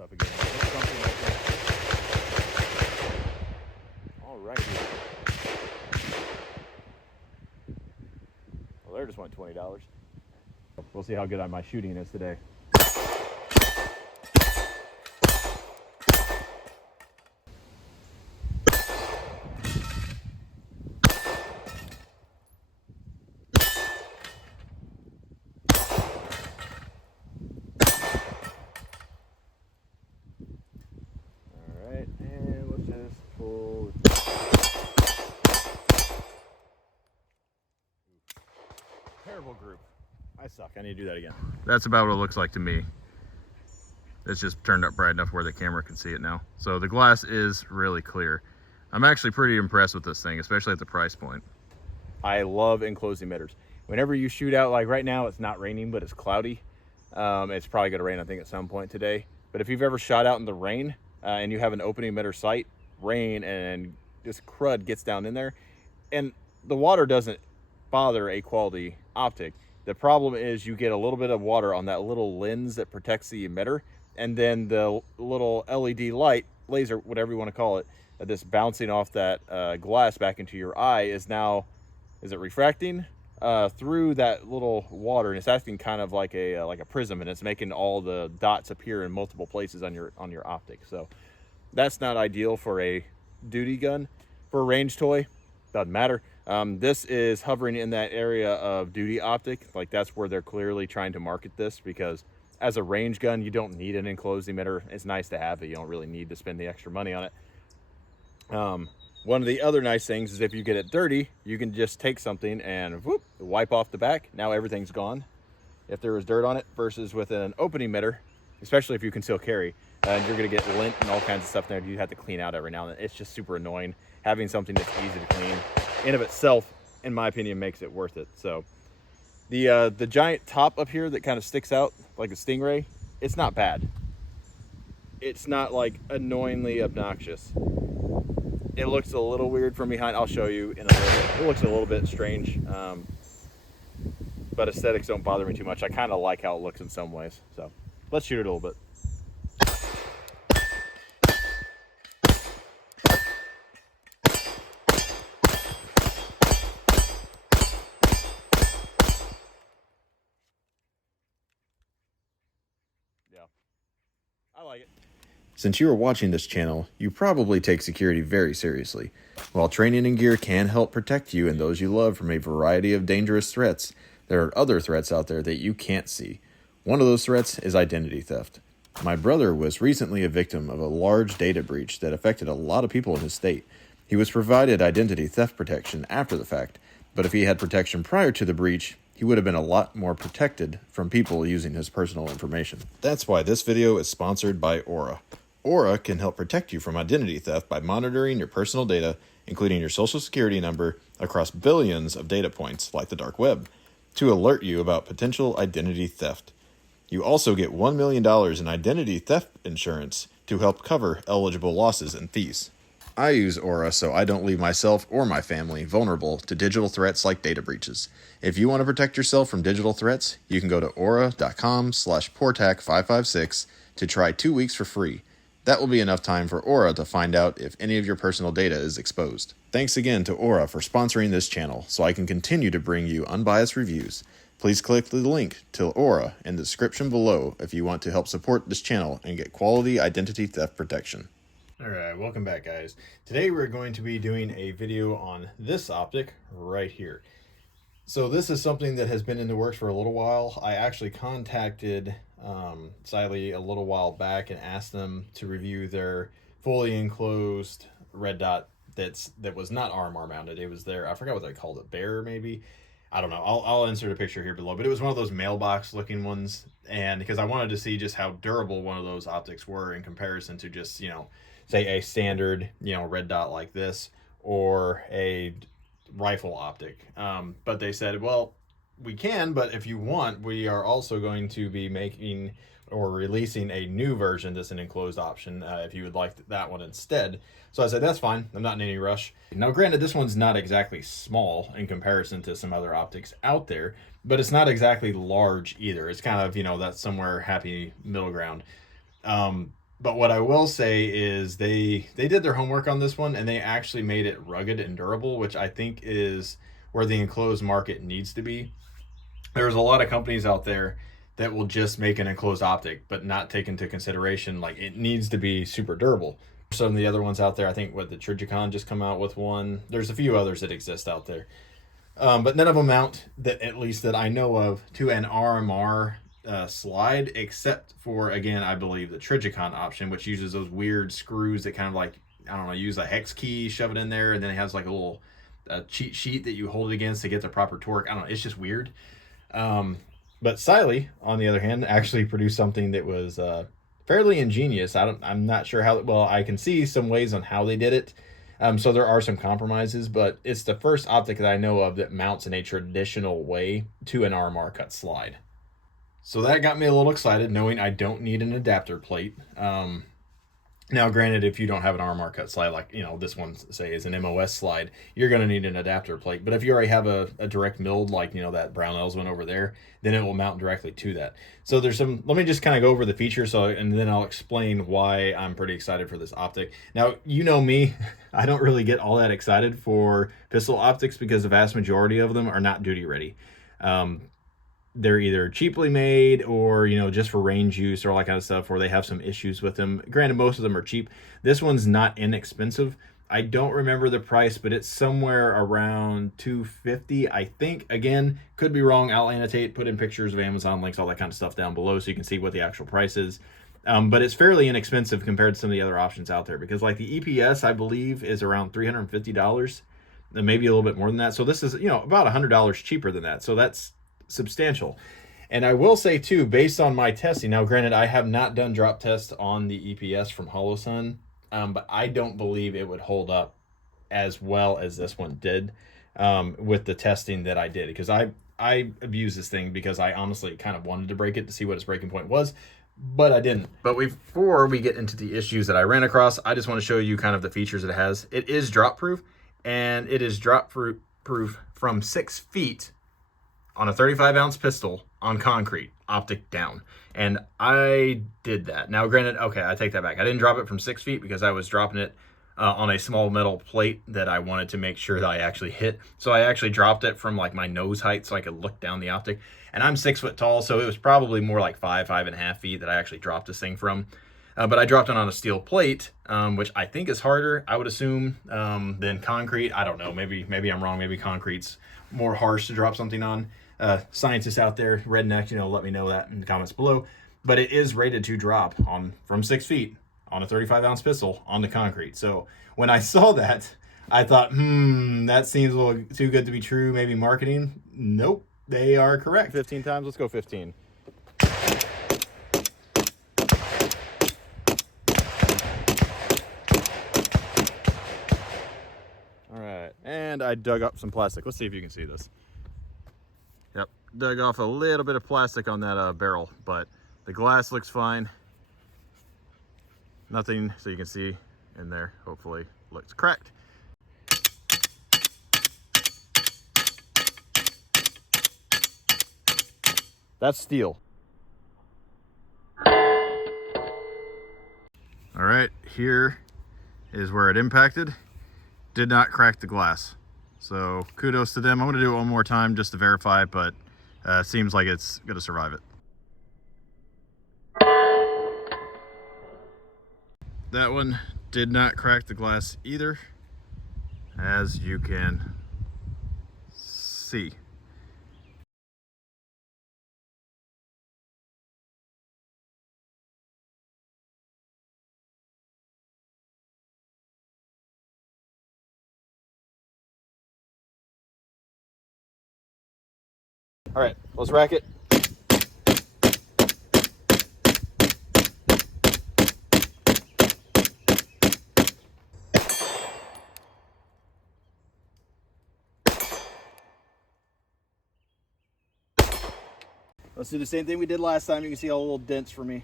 stuff again. All right. Well, there just went $20. We'll see how good my shooting is today. Terrible group. I suck. I need to do that again. That's about what it looks like to me. It's just turned up bright enough where the camera can see it now. So the glass is really clear. I'm actually pretty impressed with this thing, especially at the price point. I love enclosed emitters. Whenever you shoot out, like right now, it's not raining, but it's cloudy. It's probably gonna rain, I think, at some point today. But if you've ever shot out in the rain and you have an open emitter sight, rain and this crud gets down in there, and the water doesn't bother a quality optic. The problem is you get a little bit of water on that little lens that protects the emitter, and then the little LED light, laser, whatever you want to call it, that's bouncing off that glass back into your eye is now, is it refracting through that little water, and it's acting kind of like a prism, and it's making all the dots appear in multiple places on your optic. So that's not ideal for a duty gun. For a range toy, doesn't matter. This is hovering in that area of duty optic. Like, that's where they're clearly trying to market this, because as a range gun, you don't need an enclosed emitter. It's nice to have it. You don't really need to spend the extra money on it. One of the other nice things is if you get it dirty, you can just take something and whoop, wipe off the back. Now everything's gone if there was dirt on it, versus with an open emitter, especially if you can still carry, you're gonna get lint and all kinds of stuff there you have to clean out every now and then. It's just super annoying. Having something that's easy to clean in of itself, in my opinion, makes it worth it. So the giant top up here that kind of sticks out like a stingray, it's not bad. It's not like annoyingly obnoxious. It looks a little weird from behind. I'll show you in a little bit. It looks a little bit strange, but aesthetics don't bother me too much. I kind of like how it looks in some ways. So let's shoot it a little bit. Yeah, I like it. Since you are watching this channel, you probably take security very seriously. While training and gear can help protect you and those you love from a variety of dangerous threats, there are other threats out there that you can't see. One of those threats is identity theft. My brother was recently a victim of a large data breach that affected a lot of people in his state. He was provided identity theft protection after the fact, but if he had protection prior to the breach, he would have been a lot more protected from people using his personal information. That's why this video is sponsored by Aura. Aura can help protect you from identity theft by monitoring your personal data, including your social security number, across billions of data points like the dark web, to alert you about potential identity theft. You also get $1 million in identity theft insurance to help cover eligible losses and fees. I use Aura so I don't leave myself or my family vulnerable to digital threats like data breaches. If you want to protect yourself from digital threats, you can go to aura.com/portac556 to try 2 weeks for free. That will be enough time for Aura to find out if any of your personal data is exposed. Thanks again to Aura for sponsoring this channel so I can continue to bring you unbiased reviews. Please click the link to Aura in the description below if you want to help support this channel and get quality identity theft protection. Alright, welcome back, guys. Today we're going to be doing a video on this optic right here. So this is something that has been in the works for a little while. I actually contacted Cyelee a little while back and asked them to review their fully enclosed red dot that was not RMR mounted. It was their, I forgot what they called it, bear maybe. I don't know. I'll insert a picture here below, but it was one of those mailbox looking ones, and because I wanted to see just how durable one of those optics were in comparison to just, you know, say a standard, you know, red dot like this or a rifle optic. But they said, well, we can, but if you want, we are also going to be making or releasing a new version that's an enclosed option if you would like that one instead. So I said, that's fine. I'm not in any rush. Now, granted, this one's not exactly small in comparison to some other optics out there, but it's not exactly large either. It's kind of, you know, that's somewhere happy middle ground. But what I will say is they did their homework on this one, and they actually made it rugged and durable, which I think is where the enclosed market needs to be. There's a lot of companies out there that will just make an enclosed optic but not take into consideration like it needs to be super durable. Some of the other ones out there, I think what the Trijicon just come out with one. There's a few others that exist out there, but none of them mount that, at least that I know of, to an RMR slide, except for, again, I believe the Trijicon option, which uses those weird screws that kind of like, I don't know, use a hex key, shove it in there, and then it has like a little cheat sheet that you hold it against to get the proper torque. I don't know, it's just weird. But Cyelee, on the other hand, actually produced something that was fairly ingenious. I'm not sure how, well, I can see some ways on how they did it. So there are some compromises, but it's the first optic that I know of that mounts in a traditional way to an RMR cut slide. So that got me a little excited, knowing I don't need an adapter plate. Now, granted, if you don't have an RMR cut slide, like, you know, this one, say, is an MOS slide, you're going to need an adapter plate. But if you already have a direct milled, like, you know, that Brownells one over there, then it will mount directly to that. So there's some, let me just kind of go over the features, and then I'll explain why I'm pretty excited for this optic. Now, you know me, I don't really get all that excited for pistol optics because the vast majority of them are not duty ready. They're either cheaply made or, you know, just for range use or all that kind of stuff, or they have some issues with them. Granted, most of them are cheap. This one's not inexpensive. I don't remember the price, but it's somewhere around $250, I think. Again, could be wrong. I'll annotate, put in pictures of Amazon links, all that kind of stuff down below so you can see what the actual price is. But it's fairly inexpensive compared to some of the other options out there, because like the EPS, I believe, is around $350, and maybe a little bit more than that. So this is, you know, about $100 cheaper than that. So that's substantial. And I will say too, based on my testing, now granted, I have not done drop tests on the EPS from HoloSun, but I don't believe it would hold up as well as this one did with the testing that I did, because I abused this thing because I honestly kind of wanted to break it to see what its breaking point was, but I didn't. But before we get into the issues that I ran across, I just want to show you kind of the features it has. It is drop proof, and it is drop proof from 6 feet on a 35-ounce pistol on concrete, optic down. And I did that. Now, granted, okay, I take that back. I didn't drop it from 6 feet because I was dropping it on a small metal plate that I wanted to make sure that I actually hit. So I actually dropped it from like my nose height so I could look down the optic. And I'm 6 foot tall, so it was probably more like 5.5 feet that I actually dropped this thing from. But I dropped it on a steel plate, which I think is harder, I would assume, than concrete. I don't know. Maybe I'm wrong. Maybe concrete's more harsh to drop something on. Scientists out there, redneck, you know, let me know that in the comments below. But it is rated to drop from 6 feet on a 35-ounce pistol on the concrete. So when I saw that, I thought, that seems a little too good to be true. Maybe marketing. Nope, they are correct. 15 times. Let's go 15. All right, and I dug up some plastic. Let's see if you can see this. Yep, dug off a little bit of plastic on that barrel, but the glass looks fine. Nothing, so you can see in there, hopefully looks cracked. That's steel. All right, here is where it impacted. Did not crack the glass. So kudos to them. I'm gonna do it one more time just to verify it, but seems like it's gonna survive it. That one did not crack the glass either, as you can see. All right, let's rack it. Let's do the same thing we did last time. You can see all the little dents for me.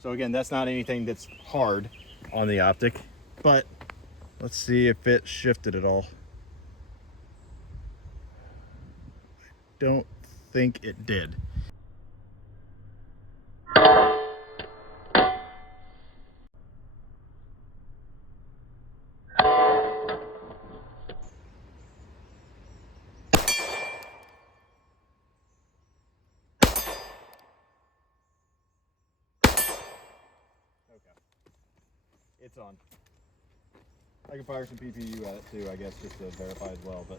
So again, that's not anything that's hard on the optic, but let's see if it shifted at all. don't think it did. It's on. I can fire some PPU at it too, I guess, just to verify as well. But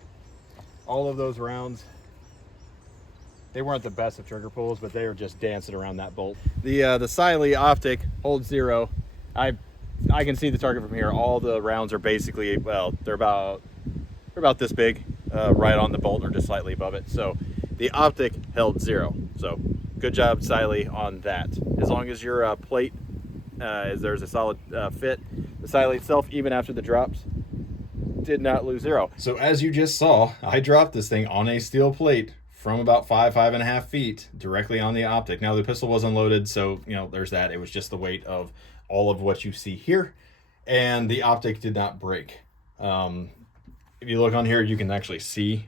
all of those rounds, they weren't the best of trigger pulls, but they were just dancing around that bolt. The Cyelee Optic holds 0. I can see the target from here. All the rounds are basically, well, they're about this big, right on the bolt or just slightly above it. So the Optic held 0. So good job, Cyelee, on that. As long as your plate there's a solid fit. The Cyelee itself, even after the drops, did not lose 0. So as you just saw, I dropped this thing on a steel plate from about 5.5 feet directly on the Optic. Now the pistol was unloaded, so you know there's that. It was just the weight of all of what you see here, and the Optic did not break. If you look on here, you can actually see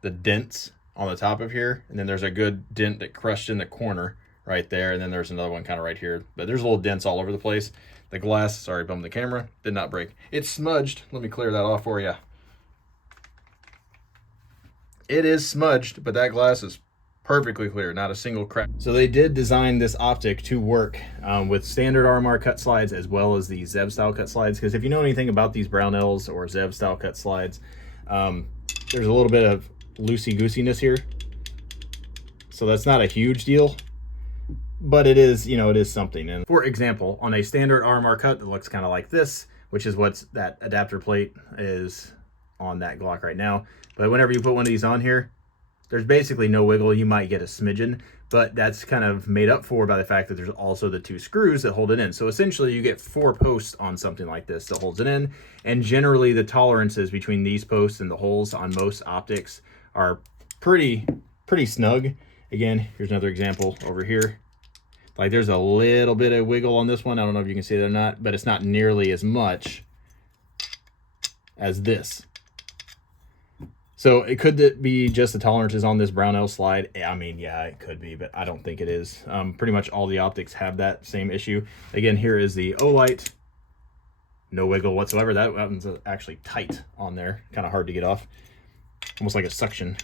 the dents on the top of here, and then there's a good dent that crushed in the corner right there, and then there's another one kind of right here, but there's little dents all over the place. The glass, sorry, bumped the camera, did not break. It's smudged. Let me clear that off for you. It is smudged, but that glass is perfectly clear, not a single crack. So they did design this Optic to work with standard RMR cut slides as well as the Zev style cut slides, because if you know anything about these Brownells or Zev style cut slides, there's a little bit of loosey-goosiness here. So that's not a huge deal, but it is, you know, it is something. And for example, on a standard RMR cut that looks kind of like this, which is what's that adapter plate is on that Glock right now. But whenever you put one of these on here, there's basically no wiggle. You might get a smidgen, but that's kind of made up for by the fact that there's also the 2 screws that hold it in. So essentially you get 4 posts on something like this that holds it in. And generally the tolerances between these posts and the holes on most optics are pretty snug. Again, here's another example over here. Like there's a little bit of wiggle on this one. I don't know if you can see it or not, but it's not nearly as much as this. So it could be just the tolerances on this Brownell slide. I mean, yeah, it could be, but I don't think it is. Pretty much all the optics have that same issue. Again, here is the Olight. No wiggle whatsoever. That one's actually tight on there. Kind of hard to get off. Almost like a suction.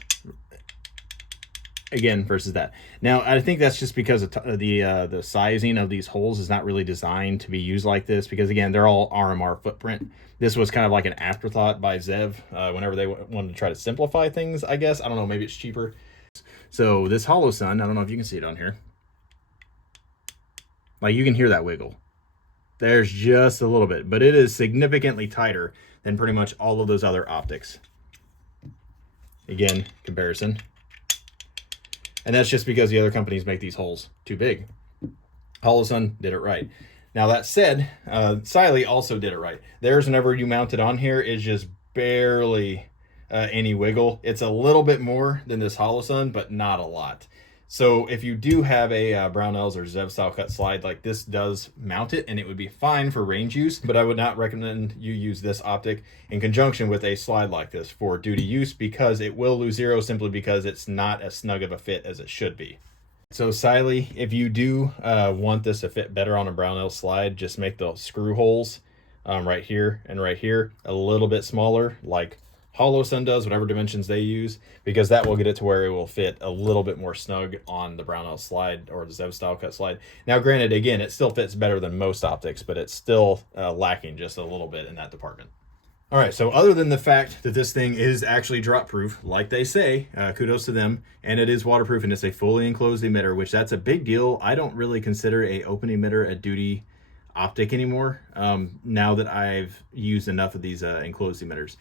Again, versus that. Now, I think that's just because the sizing of these holes is not really designed to be used like this, because again, they're all RMR footprint. This was kind of like an afterthought by Zev whenever they wanted to try to simplify things, I guess. I don't know, maybe it's cheaper. So this Hollow Sun, I don't know if you can see it on here. Like you can hear that wiggle. There's just a little bit, but it is significantly tighter than pretty much all of those other optics. Again, comparison. And that's just because the other companies make these holes too big. Hollow Sun did it right. Now that said, Cyelee also did it right. Theirs, whenever you mount it on here, is just barely any wiggle. It's a little bit more than this Hollow Sun, but not a lot. So if you do have a Brownells or Zev style cut slide, like this does mount it, and it would be fine for range use, but I would not recommend you use this optic in conjunction with a slide like this for duty use, because it will lose 0 simply because it's not as snug of a fit as it should be. So Cyelee, if you do want this to fit better on a Brownell slide, just make the screw holes right here and right here a little bit smaller, like Hollow Sun does, whatever dimensions they use, because that will get it to where it will fit a little bit more snug on the Brownell slide or the Zev style cut slide. Now, granted, again, it still fits better than most optics, but it's still lacking just a little bit in that department. All right, so other than the fact that this thing is actually drop proof, like they say, kudos to them, and it is waterproof and it's a fully enclosed emitter, which that's a big deal. I don't really consider a open emitter a duty optic anymore, now that I've used enough of these enclosed emitters.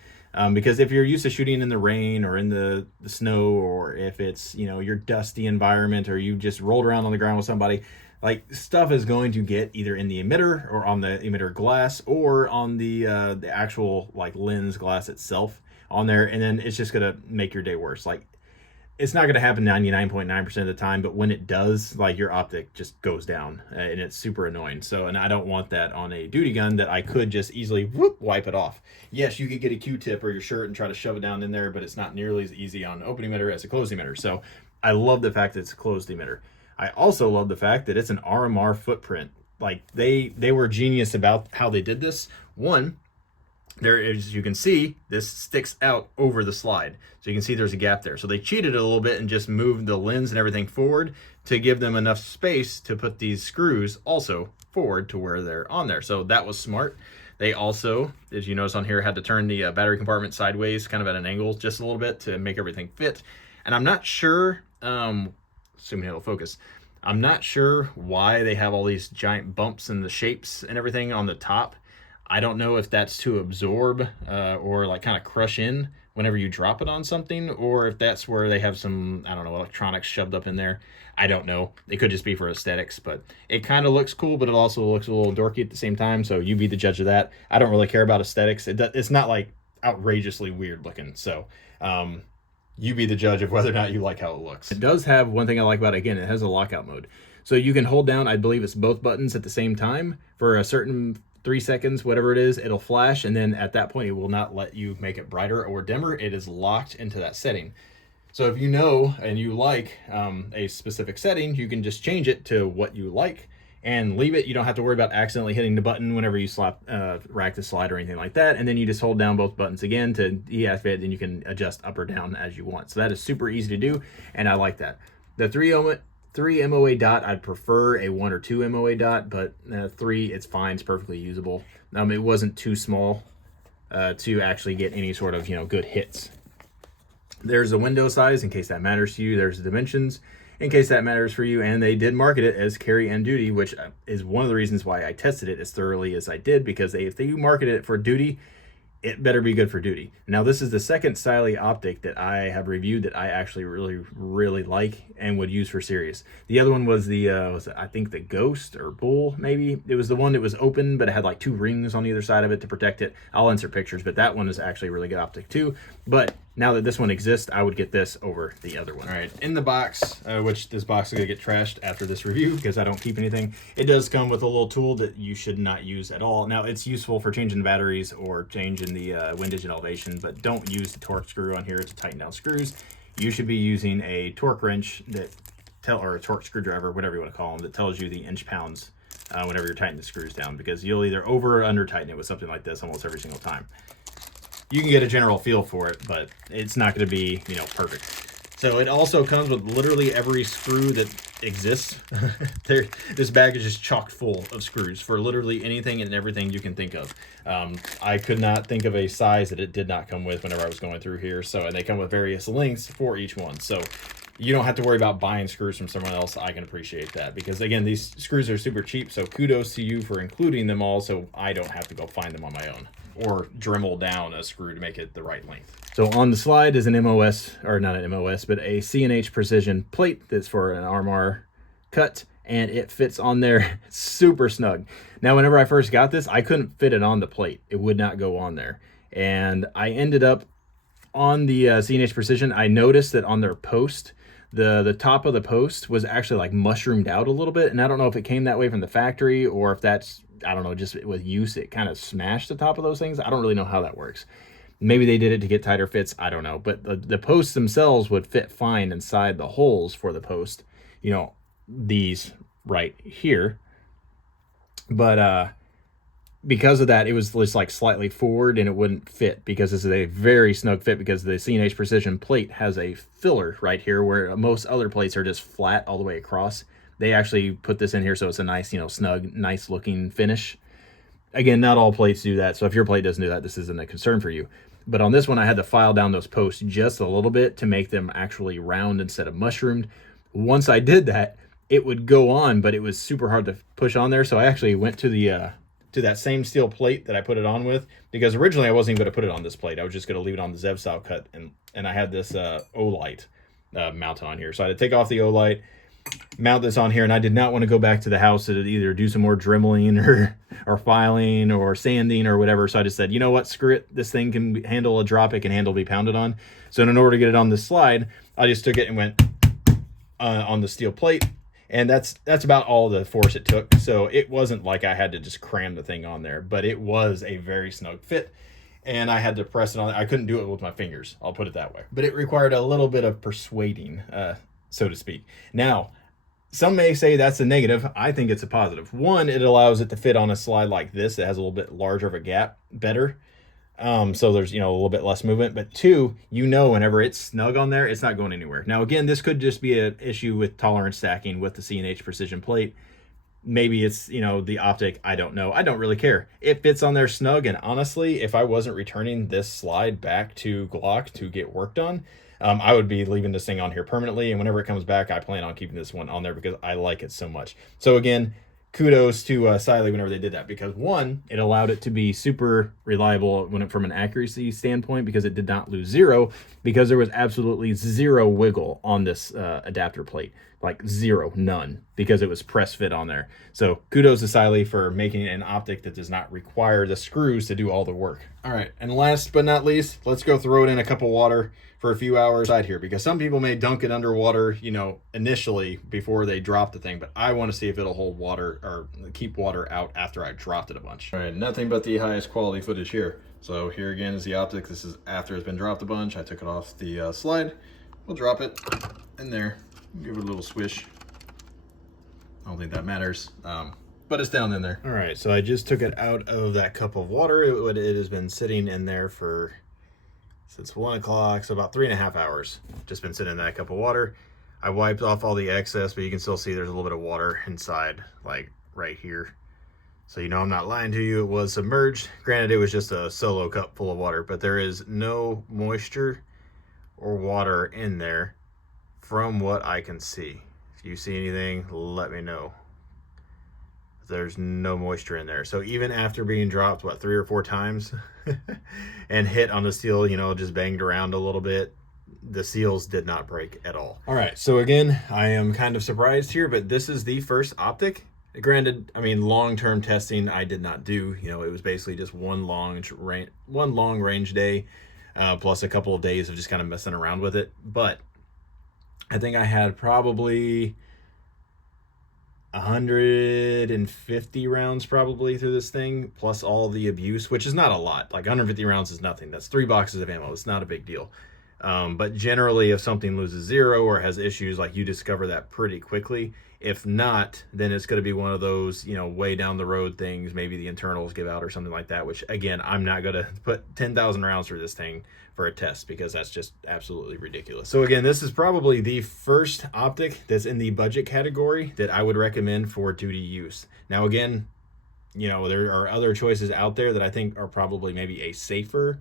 Because if you're used to shooting in the rain or in the snow, or if it's, you know, your dusty environment, or you just rolled around on the ground with somebody, like stuff is going to get either in the emitter or on the emitter glass or on the actual like lens glass itself on there, and then it's just gonna make your day worse. Like it's not going to happen 99.9% of the time, but when it does, like, your optic just goes down, and it's super annoying. So, and I don't want that on a duty gun that I could just easily wipe it off. Yes, you could get a Q-tip or your shirt and try to shove it down in there, but it's not nearly as easy on an open emitter as a closed emitter. So I love the fact that it's a closed emitter. I also love the fact that it's an RMR footprint. Like, they were genius about how they did this. One, there, as you can see, this sticks out over the slide. So you can see there's a gap there. So they cheated a little bit and just moved the lens and everything forward to give them enough space to put these screws also forward to where they're on there. So that was smart. They also, as you notice on here, had to turn the battery compartment sideways, kind of at an angle just a little bit to make everything fit. And I'm not sure, assuming it'll focus, I'm not sure why they have all these giant bumps and the shapes and everything on the top. I don't know if that's to absorb or like kind of crush in whenever you drop it on something, or if that's where they have some, I don't know, electronics shoved up in there. I don't know. It could just be for aesthetics, but it kind of looks cool, but it also looks a little dorky at the same time. So you be the judge of that. I don't really care about aesthetics. It's not like outrageously weird looking. So you be the judge of whether or not you like how it looks. It does have one thing I like about it. Again, it has a lockout mode. So you can hold down, I believe it's both buttons at the same time for a certain 3 seconds, whatever it is, it'll flash, and then at that point it will not let you make it brighter or dimmer. It is locked into that setting. So if you know and you like a specific setting, you can just change it to what you like and leave it. You don't have to worry about accidentally hitting the button whenever you rack the slide or anything like that. And then you just hold down both buttons again to deactivate it, and you can adjust up or down as you want. So that is super easy to do, and I like that. The 3 MOA dot, I'd prefer a 1 or 2 MOA dot, but 3, it's fine, it's perfectly usable. It wasn't too small to actually get any sort of, good hits. There's a window size in case that matters to you. There's the dimensions in case that matters for you, and they did market it as carry and duty, which is one of the reasons why I tested it as thoroughly as I did, because if they marketed it for duty, it better be good for duty. Now, this is the second Cyelee optic that I have reviewed that I actually really like and would use for serious. The other one was the, I think the Ghost or Bull, maybe. It was the one that was open, but it had like 2 rings on either side of it to protect it. I'll insert pictures, but that one is actually a really good optic too. But now that this one exists, I would get this over the other one. All right, in the box, which this box is gonna get trashed after this review because I don't keep anything, it does come with a little tool that you should not use at all. Now, it's useful for changing batteries or changing the windage and elevation, but don't use the torque screw on here to tighten down screws. You should be using a torque wrench or a torque screwdriver, whatever you want to call them, that tells you the inch pounds whenever you're tightening the screws down, because you'll either over or under tighten it with something like this almost every single time. You can get a general feel for it, but it's not going to be, perfect. So it also comes with literally every screw that exists. This bag is just chock full of screws for literally anything and everything you can think of. I could not think of a size that it did not come with whenever I was going through here. So, and they come with various lengths for each one. So you don't have to worry about buying screws from someone else. I can appreciate that, because again, these screws are super cheap. So kudos to you for including them all, so I don't have to go find them on my own or Dremel down a screw to make it the right length. So on the slide is an MOS, or not an MOS, but a C&H precision plate that's for an RMR cut, and it fits on there super snug. Now, whenever I first got this, I couldn't fit it on the plate. It would not go on there. And I ended up on the C&H precision, I noticed that on their post, the top of the post was actually like mushroomed out a little bit. And I don't know if it came that way from the factory or if that's, I don't know, just with use, it kind of smashed the top of those things. I don't really know how that works. Maybe they did it to get tighter fits. I don't know. But the posts themselves would fit fine inside the holes for the post. These right here. But because of that, it was just like slightly forward and it wouldn't fit, because this is a very snug fit, because the C&H precision plate has a filler right here where most other plates are just flat all the way across. They actually put this in here so it's a nice, snug, nice looking finish. Again, not all plates do that, so if your plate doesn't do that, this isn't a concern for you. But on this one, I had to file down those posts just a little bit to make them actually round instead of mushroomed. Once I did that, it would go on, but it was super hard to push on there, so I actually went to the to that same steel plate that I put it on with, because originally I wasn't even going to put it on this plate. I was just going to leave it on the Zev style cut, and I had this O-light mounted on here. So I had to take off the O-light, mount this on here, and I did not want to go back to the house to either do some more dremeling or filing or sanding or whatever. So I just said, you know what, screw it. This thing can handle a drop. It can handle be pounded on. So in order to get it on this slide, I just took it and went on the steel plate. And that's about all the force it took. So it wasn't like I had to just cram the thing on there, but it was a very snug fit. And I had to press it on. I couldn't do it with my fingers. I'll put it that way. But it required a little bit of persuading, so to speak. Now, some may say that's a negative. I think it's a positive. One, it allows it to fit on a slide like this. It has a little bit larger of a gap better. So there's, a little bit less movement. But two, whenever it's snug on there, it's not going anywhere. Now, again, this could just be an issue with tolerance stacking with the C&H precision plate. Maybe it's, the Optic. I don't know. I don't really care. It fits on there snug. And honestly, if I wasn't returning this slide back to Glock to get work done, I would be leaving this thing on here permanently. And whenever it comes back, I plan on keeping this one on there because I like it so much. So again, kudos to Cyelee whenever they did that, because one, it allowed it to be super reliable from an accuracy standpoint, because it did not lose zero, because there was absolutely zero wiggle on this adapter plate, like zero, none, because it was press fit on there. So kudos to Cyelee for making an Optic that does not require the screws to do all the work. All right, and last but not least, let's go throw it in a cup of water for a few hours out here, because some people may dunk it underwater, initially before they drop the thing, but I want to see if it'll hold water or keep water out after I dropped it a bunch. All right, nothing but the highest quality footage here. So here again is the Optic. This is after it's been dropped a bunch. I took it off the slide. We'll drop it in there, give it a little swish. I don't think that matters, but it's down in there. All right, so I just took it out of that cup of water. It has been sitting in there since 1 o'clock, so about 3.5 hours. Just been sitting in that cup of water. I wiped off all the excess, but you can still see there's a little bit of water inside, like right here. So I'm not lying to you, it was submerged. Granted, it was just a solo cup full of water, but there is no moisture or water in there from what I can see. If you see anything, let me know. There's no moisture in there. So even after being dropped, 3 or 4 times and hit on the steel, just banged around a little bit, the seals did not break at all. All right, so again, I am kind of surprised here, but this is the first Optic. Granted, long-term testing I did not do. It was basically just one long range day, plus a couple of days of just kind of messing around with it. But I think I had probably 150 rounds probably through this thing, plus all the abuse, which is not a lot. Like 150 rounds is nothing. That's 3 boxes of ammo. It's not a big deal. But generally, if something loses zero or has issues, like, you discover that pretty quickly. If not, then it's going to be one of those, way down the road things. Maybe the internals give out or something like that, which, again, I'm not going to put 10,000 rounds through this thing for a test, because that's just absolutely ridiculous. So again, this is probably the first Optic that's in the budget category that I would recommend for duty use. Now again, there are other choices out there that I think are probably maybe a safer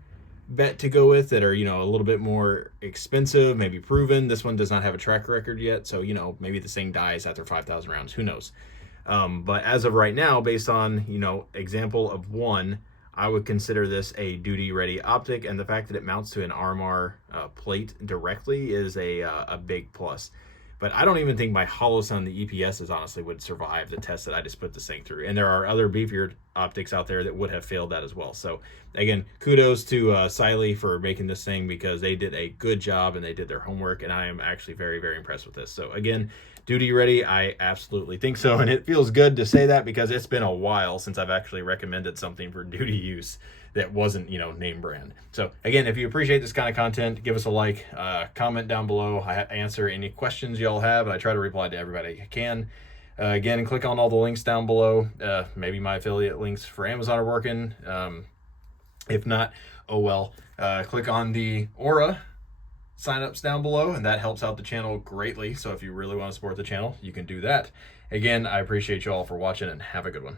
bet to go with, that are, a little bit more expensive, maybe proven. This one does not have a track record yet, so, maybe this thing dies after 5,000 rounds, who knows. But as of right now, based on, example of one, I would consider this a duty-ready Optic, and the fact that it mounts to an RMR plate directly is a big plus. But I don't even think my Holosun, the EPSs, honestly would survive the test that I just put this thing through. And there are other beefier Optics out there that would have failed that as well. So again, kudos to Cyelee for making this thing, because they did a good job and they did their homework, and I am actually very, very impressed with this. So again, duty ready, I absolutely think so. And it feels good to say that, because it's been a while since I've actually recommended something for duty use that wasn't, name brand. So again, if you appreciate this kind of content, give us a like, comment down below. I answer any questions y'all have, and I try to reply to everybody I can. Again, click on all the links down below. Maybe my affiliate links for Amazon are working. If not, oh well. Click on the Aura signups down below, and that helps out the channel greatly. So if you really want to support the channel, you can do that. Again, I appreciate you all for watching, and have a good one.